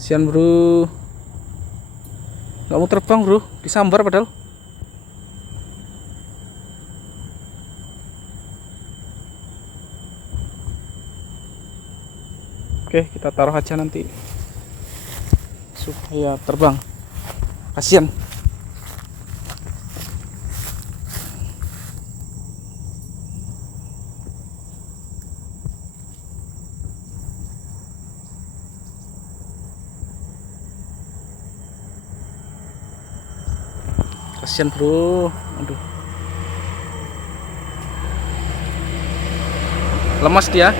Sian bro, nggak mau terbang bro, disambar padahal. Oke, kita taruh aja nanti supaya terbang. Kasian. Kasian bro, aduh, lemas dia.